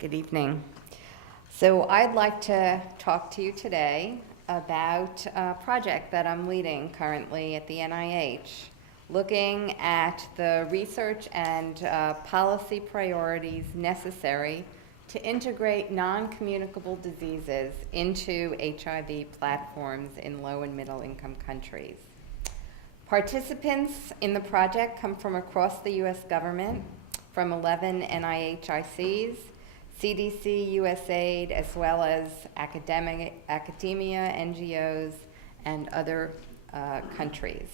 Good evening. So I'd like to talk to you today about a project that I'm leading currently at the NIH, looking at the research and policy priorities necessary to integrate non-communicable diseases into HIV platforms in low and middle income countries. Participants in the project come from across the U.S. government, from 11 NIHICs, CDC, USAID, as well as academia, NGOs, and other countries.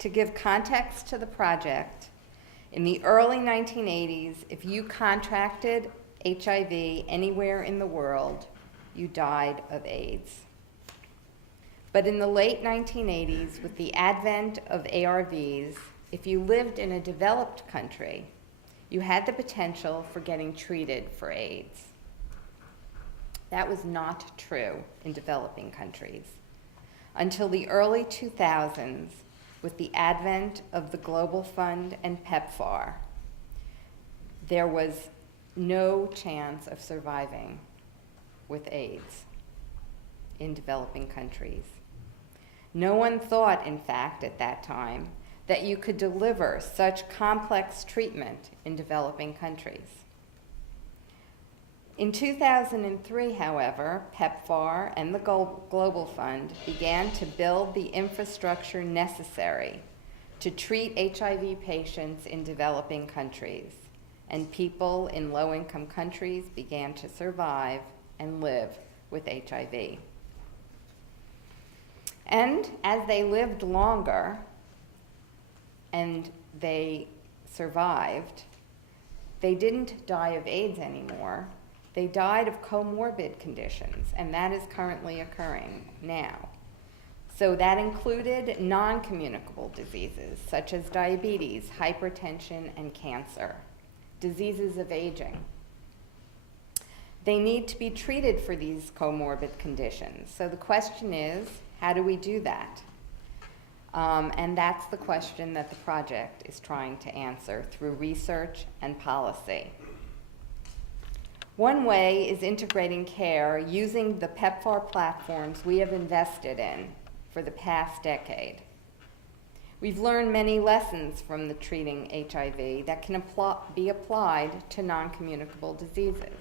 To give context to the project, in the early 1980s, if you contracted HIV anywhere in the world, you died of AIDS. But in the late 1980s, with the advent of ARVs, if you lived in a developed country, you had the potential for getting treated for AIDS. That was not true in developing countries until the early 2000s, with the advent of the Global Fund and PEPFAR. There was no chance of surviving with AIDS in developing countries. No one thought, in fact, at that time, that you could deliver such complex treatment in developing countries. In 2003, however, PEPFAR and the Global Fund began to build the infrastructure necessary to treat HIV patients in developing countries, and people in low-income countries began to survive and live with HIV. And as they lived longer, and they survived, they didn't die of AIDS anymore. They died of comorbid conditions, and that is currently occurring now. So that included non-communicable diseases such as diabetes, hypertension, and cancer, diseases of aging. They need to be treated for these comorbid conditions. So the question is, how do we do that? And that's the question that the project is trying to answer through research and policy. One way is integrating care using the PEPFAR platforms we have invested in for the past decade. We've learned many lessons from the treating HIV that can be applied to non-communicable diseases.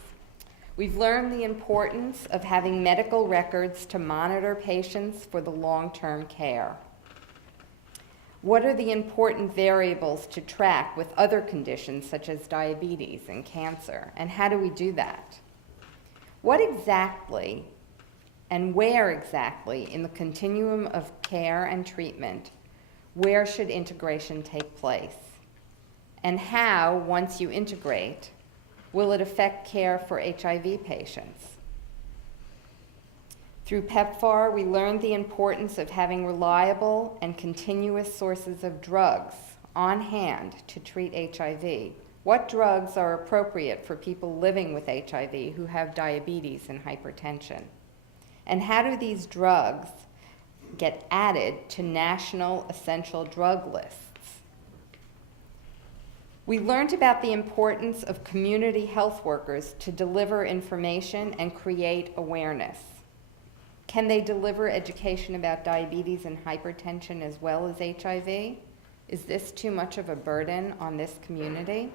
We've learned the importance of having medical records to monitor patients for the long-term care. What are the important variables to track with other conditions such as diabetes and cancer, and how do we do that? What exactly and where exactly in the continuum of care and treatment, where should integration take place? And how, once you integrate, will it affect care for HIV patients? Through PEPFAR, we learned the importance of having reliable and continuous sources of drugs on hand to treat HIV. What drugs are appropriate for people living with HIV who have diabetes and hypertension? And how do these drugs get added to national essential drug lists? We learned about the importance of community health workers to deliver information and create awareness. Can they deliver education about diabetes and hypertension as well as HIV? Is this too much of a burden on this community?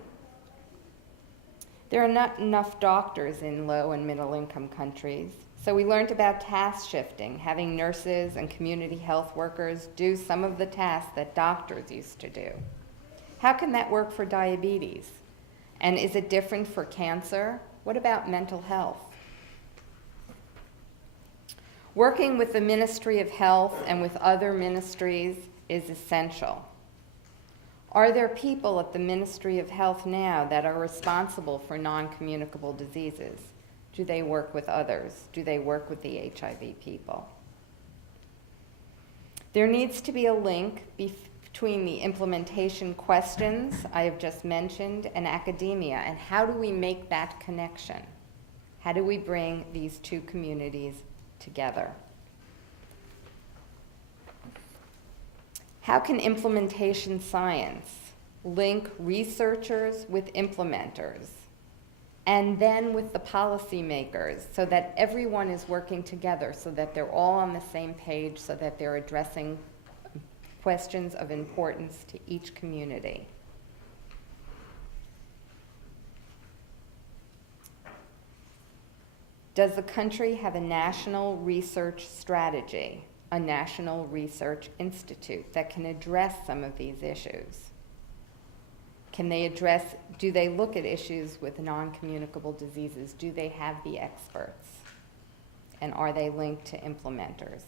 There are not enough doctors in low and middle income countries, so we learned about task shifting, having nurses and community health workers do some of the tasks that doctors used to do. How can that work for diabetes? And is it different for cancer? What about mental health? Working with the Ministry of Health and with other ministries is essential. Are there people at the Ministry of Health now that are responsible for non-communicable diseases? Do they work with others? Do they work with the HIV people? There needs to be a link between the implementation questions I have just mentioned and academia, and how do we make that connection? How do we bring these two communities together? How can implementation science link researchers with implementers and then with the policymakers, so that everyone is working together, so that they're all on the same page, so that they're addressing questions of importance to each community. Does the country have a national research strategy, a national research institute that can address some of these issues? Can they address, do they look at issues with non-communicable diseases? Do they have the experts? And are they linked to implementers?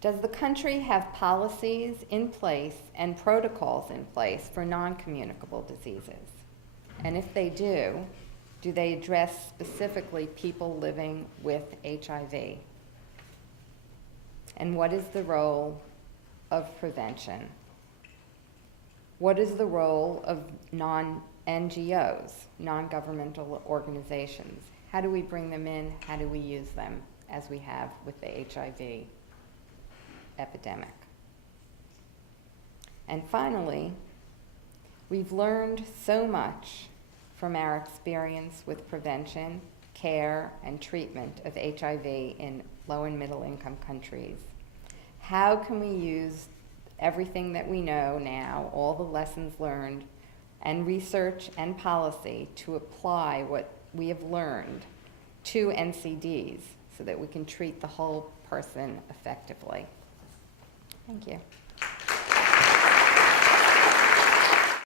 Does the country have policies in place and protocols in place for non-communicable diseases? And if they do they address specifically people living with HIV? And what is the role of prevention? What is the role of non-NGOs, non-governmental organizations? How do we bring them in? How do we use them, as we have with the HIV epidemic? And finally, we've learned so much from our experience with prevention, care, and treatment of HIV in low and middle income countries. How can we use everything that we know now, all the lessons learned, and research and policy to apply what we have learned to NCDs so that we can treat the whole person effectively? Thank you.